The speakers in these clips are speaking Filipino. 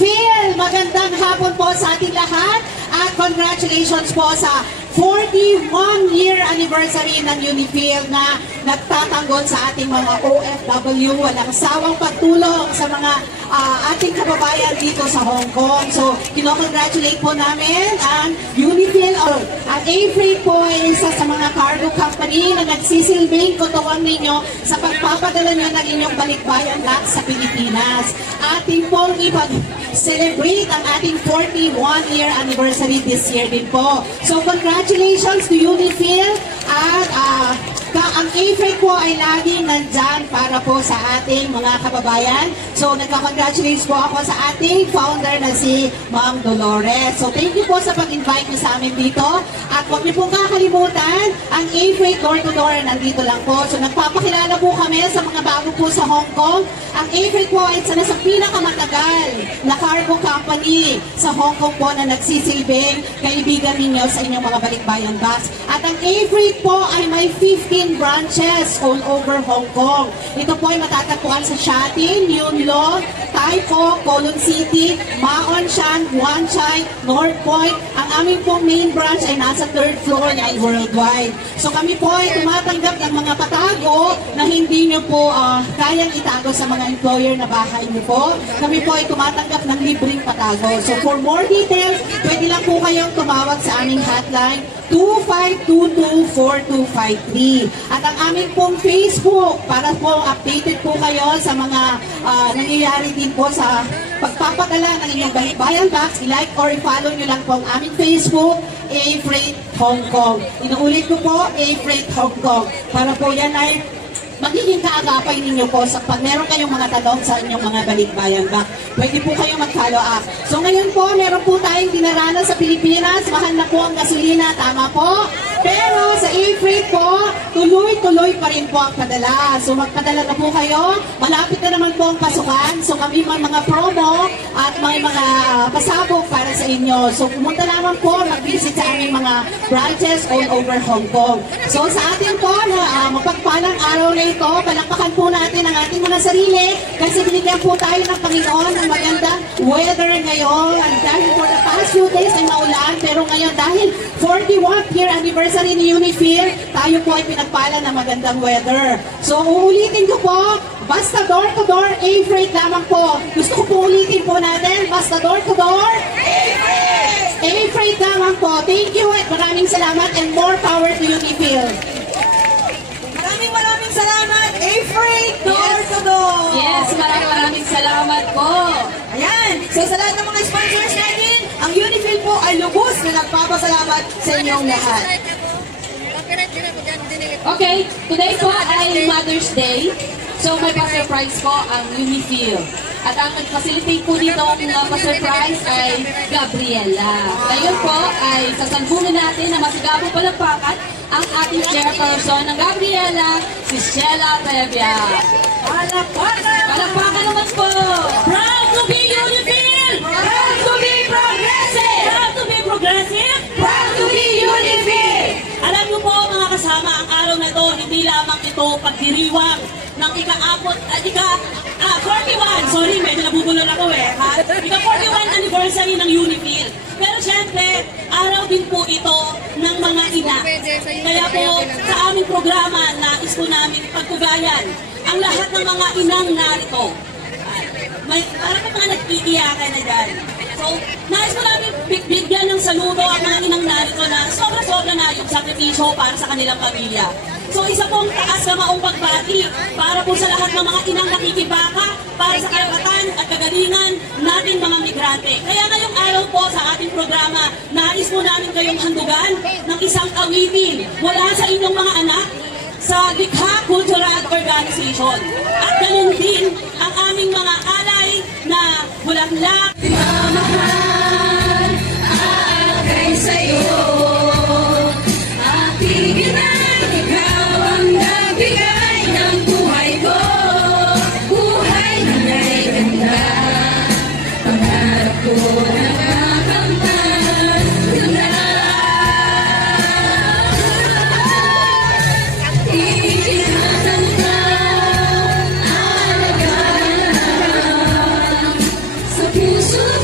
Unifil! Magandang hapon po sa ating lahat at congratulations po sa 41-year anniversary ng Unifil na nagtatanggol sa ating mga OFW. Walang sawang pagtulong sa mga ating kababayan dito sa Hong Kong. So, kinocongratulate po namin ang Unifil. Ang A-Freight po ay isa sa mga cargo company na nagsisilbing kutuwang ninyo sa pagpapadala nyo ng inyong balikbayan lahat sa Pilipinas. Ating pong ipag-celebrate ang ating 41-year anniversary this year din po. So, congratulations to Unifil at ang A-Freight po ay laging nandyan para po sa ating mga kababayan. So, nagka-congratulates po ako sa ating founder na si Ma'am Dolores. So, thank you po sa pag-invite niyo sa amin dito. At huwag niyo pong kakalimutan, ang A-Freight door-to-door nandito lang po. So, nagpapakilala po kami sa mga bago po sa Hong Kong. Ang A-Freight po ay isa na sa pinakamatagal na cargo company sa Hong Kong po na nagsisilbing kaibigan ninyo sa inyong mga balikbayan bus. At ang A-Freight po ay may 15 branches all over Hong Kong. Ito po ay matatagpuan sa Shatin, Yuen Long, Tai Po, Kowloon City, Ma On Shan, Wan Chai, North Point. Ang aming pong main branch ay nasa 3rd floor na worldwide. So kami po ay tumatanggap ng mga patago na hindi nyo po kayang itago sa mga employer na bahay nyo po. Kami po ay tumatanggap ng libreng patago. So for more details, pwede lang po kayong tumawag sa aming hotline 2522-4253. At ang aming pong Facebook, para po updated po kayo sa mga nangyayari din po sa pagpapadala ng inyong balikbayan box, i-like or i-follow nyo lang po ang aming Facebook, A-Freight Hong Kong. Inuulit ko po, A-Freight Hong Kong. Para po yan ay magiging kaagapay ninyo po sa pag meron kayong mga tanong sa inyong mga balikbayan box. Pwede po kayong mag-follow up. So ngayon po, meron po tayong dinaranas sa Pilipinas. Mahal na po ang gasolina, tama po? Pero sa A-Freight po, tuloy-tuloy pa rin po ang padala. So magpadala na po kayo. Malapit na naman po ang pasukan. So kami mga promo at may mga pasabog para sa inyo. So pumunta naman po, mag-visit sa aming mga branches all over Hong Kong. So sa atin po, mapagpalang araw na ito, palakpakan po natin ang ating mga sarili kasi binigyan po tayo ng Panginoon ng magandang weather ngayon. And dahil for the past few days ay maulan, pero ngayon dahil 41th year anniversary ni Unifil, tayo po ay pinagpala ng magandang weather. So uulitin ko po, basta door-to-door, A-Freight lamang po. Gusto ko po ulitin po natin, basta door-to-door, A-Freight! A-Freight lamang po. Thank you at maraming salamat and more power to Unifil. Maraming salamat, A-Freight, door-to-door! Yes, maraming salamat po. Ayan, so sa lahat ng mga sponsors natin, ang Unifil po ay lubos na nagpapasalamat sa inyong lahat. Okay, today po ay Mother's Day. So may pa-surprise po ang Unifil. At ang nag-facilitate po dito ng pa-surprise ay Gabriela. Ngayon po ay sasanbunan natin na masigabong palagpakan ang ating chairperson ng Gabriela, si Sheila Televia. Palagpakan naman po! Proud to be Unifil! Proud to be progressive! Proud to be progressive! Proud to be Unifil! Alam niyo po mga kasama, ang araw na ito, hindi lamang ito pagdiriwang ng ika-41, sorry, medyo nabubulol ako ika-41 anniversary ng Unifil. Pero syempre, araw din po ito ng mga ina. Kaya po, sa aming programa, nais po namin pagtugayan ang lahat ng mga inang narito. Parang mga nag-iiyakan na dyan. So, nais ko namin bigyan ng saludo ang mga inang narito na sobra-sobra na yung sakripisyo para sa kanilang pamilya. So, isa pong taas na maong pagbati para po sa lahat ng mga inang nakikibaka para sa karapatan at kagalingan natin mga migrante. Kaya ngayong araw po sa ating programa, nais po namin kayong handugan ng isang awitin mula sa inyong mga anak sa Likha Cultural Organization. At ganun din ang aming mga alay na bulaklak. Mahal, aakay sa'yo. Aking inang, ikaw ang nagbigay ng buhay ko. Buhay na may ganda. Pangarap ko nakakamtan. Yun na. Itinatangka, alagaan sa puso.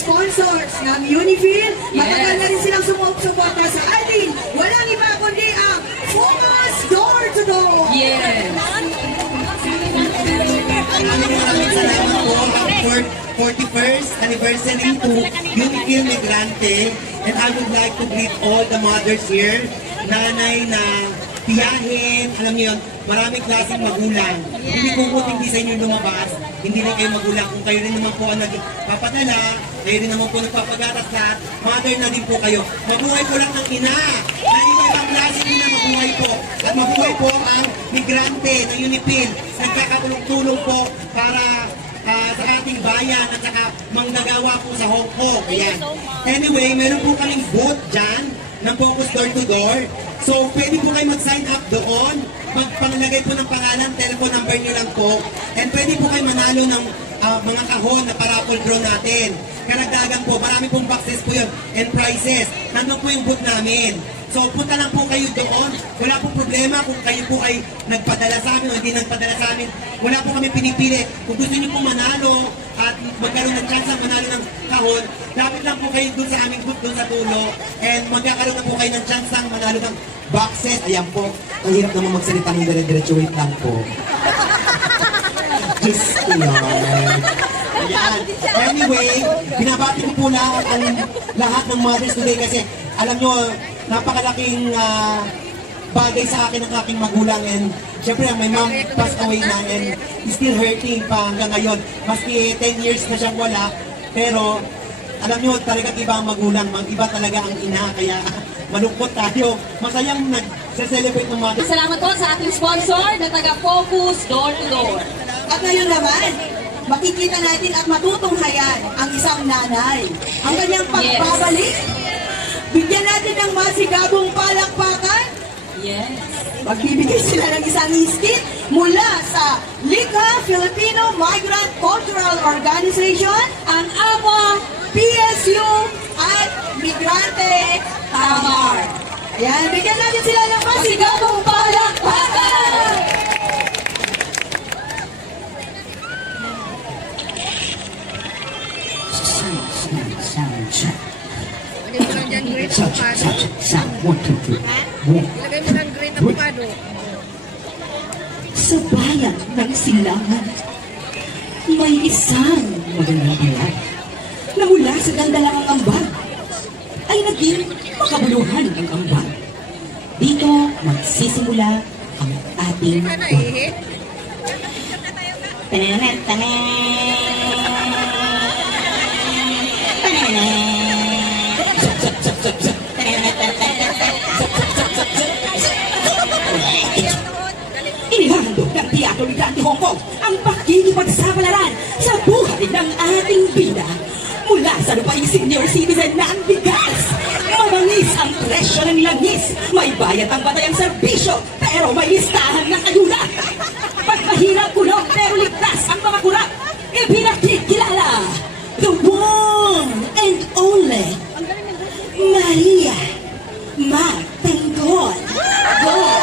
sponsors ng Unifil. Matagal na rin silang sumusuporta sa atin. Walang iba kundi ang Focus Door to Door. Yes. Maraming salamat po ang 41st anniversary to Unifil Migrante, and I would like to greet all the mothers here, nanay na tiyahin, alam niyo yun, maraming klaseng magulang. Hindi po hindi sa inyo lumabas, hindi rin kayo magulang. Kung kayo rin naman po ang nagpapadala, kayo rin naman po nagpapagatas lahat, mother na din po kayo. Mabuhay po lang ng ina, na iba-ibang klaseng ina, mabuhay po. At mabuhay po ang migrante ng Unifil. Nagkakatulong-tulong po para sa ating bayan at saka manggagawa po sa Hong Kong. Ayan. Anyway, meron po kaming booth dyan ng Focus Door to Door. So, pwede po kayo mag-sign up doon. Magpanglagay po ng pangalan, telephone number nyo lang po. And pwede po kayo manalo ng mga kahon na parapol draw natin. Karagdagan po, marami pong boxes po yun and prizes. Nandun po yung booth namin. So, punta lang po kayo doon. Wala pong problema kung kayo po ay nagpadala sa amin o hindi nagpadala sa amin. Wala po kami pinipili. Kung gusto niyo po manalo at magkaroon ng chance manalo ng kahon, lapit lang po kayo doon sa aming booth doon sa dulo. And magkakaroon na po kayo ng chance manalo ng boxes. Ayan po. Ang hirap naman magsalita ng dire-diretso. Wait lang po. Just Lord. Ayan. Anyway, binabati ko po lahat ng mothers today kasi alam nyo, napakalaking bagay sa akin ng aking magulang, and syempre my mom passed away na and still hurting pa hanggang ngayon. Maski 10 years na siyang wala, pero alam nyo, talagang iba ang magulang, iba talaga ang ina, kaya malungkot tayo. Masayang nag-celebrate ng mother. Salamat po sa ating sponsor na taga-Focus Door to Door. At ngayon naman, makikita natin at matutunghayan ang isang nanay. Ang kanyang pagbabalik. Bigyan natin ng masigabong palakpakan. Yes. Magbibigay sila ng isang iskit mula sa Likha Filipino Migrant Cultural Organization, ang APA, PSU, at Migrante Tamar. Ayan, bigyan natin sila ng masigabong palakpakan. Ilagay mo ng green avocado. Sa bayan ng Silangan, may isang magandang na mula sa gandalang ambag ay naging makabuluhan ang ambag. Dito magsisimula ang ating Ka na ihi. Inihandog ng Teatro Migrante Hong Kong ang pakikipagsapalaran sa buhay ng ating bida. Mula sa lupaing senior citizen na ang bigas. Mabangis ang presyo ng langis. May bayad ang batayang serbisyo, pero may listahan ng ayuda. Pagmahirap kulong, pero ligtas ang mga kurap. Ipinakikilala, the one and only Maria Magtanggol. God.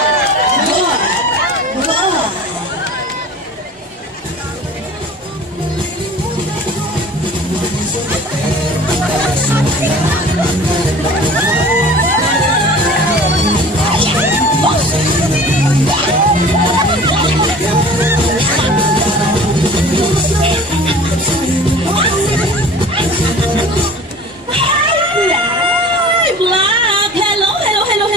Hi, vlog!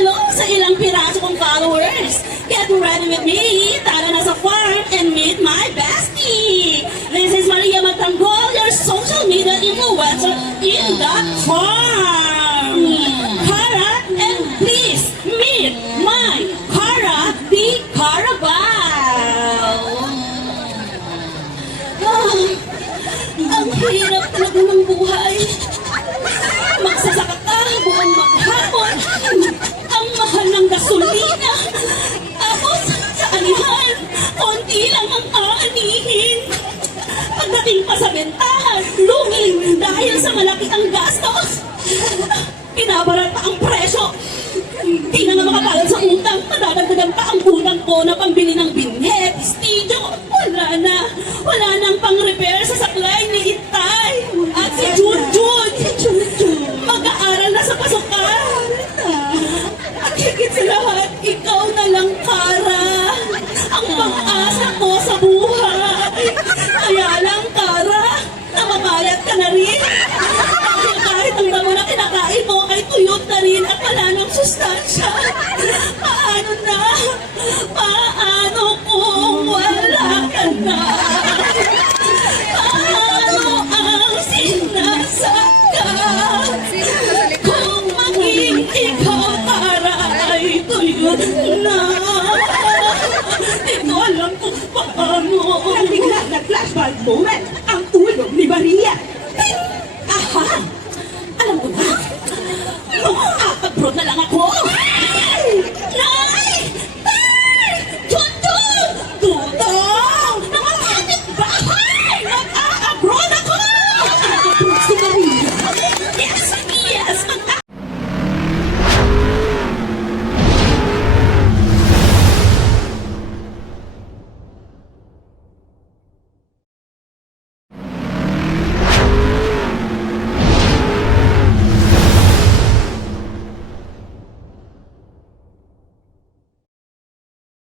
Hello sa ilang piraso kong followers. Get ready with me. Tara na sa farm and meet my bestie. This is Maria Magtanggol, your social media influencer in that farm. Cara, and please meet my Cara the Carabao. Ang hirap talaga ng buhay. Magsasaka ka buong maghapon. Ang mahal ng gasolina. Tapos sa anihan, konti lang ang aanihin. Pagdating pa sa bentahan, lungin dahil sa malaki ang gastos. Pinabarat pa ang presyo. Di na nga makapagal sa utang, madadagdagan pa ang utang ko na pambili ng binhet, studio. Wala nang pang-repair sa saklay ni Itay. At si Junjun distansya? Paano na? Paano kung wala ka na? Paano ang sinasaka? Kung maging ikaw para ay tuyo na. Di ko alam kung paano. Biglang nag-flashbulb moment.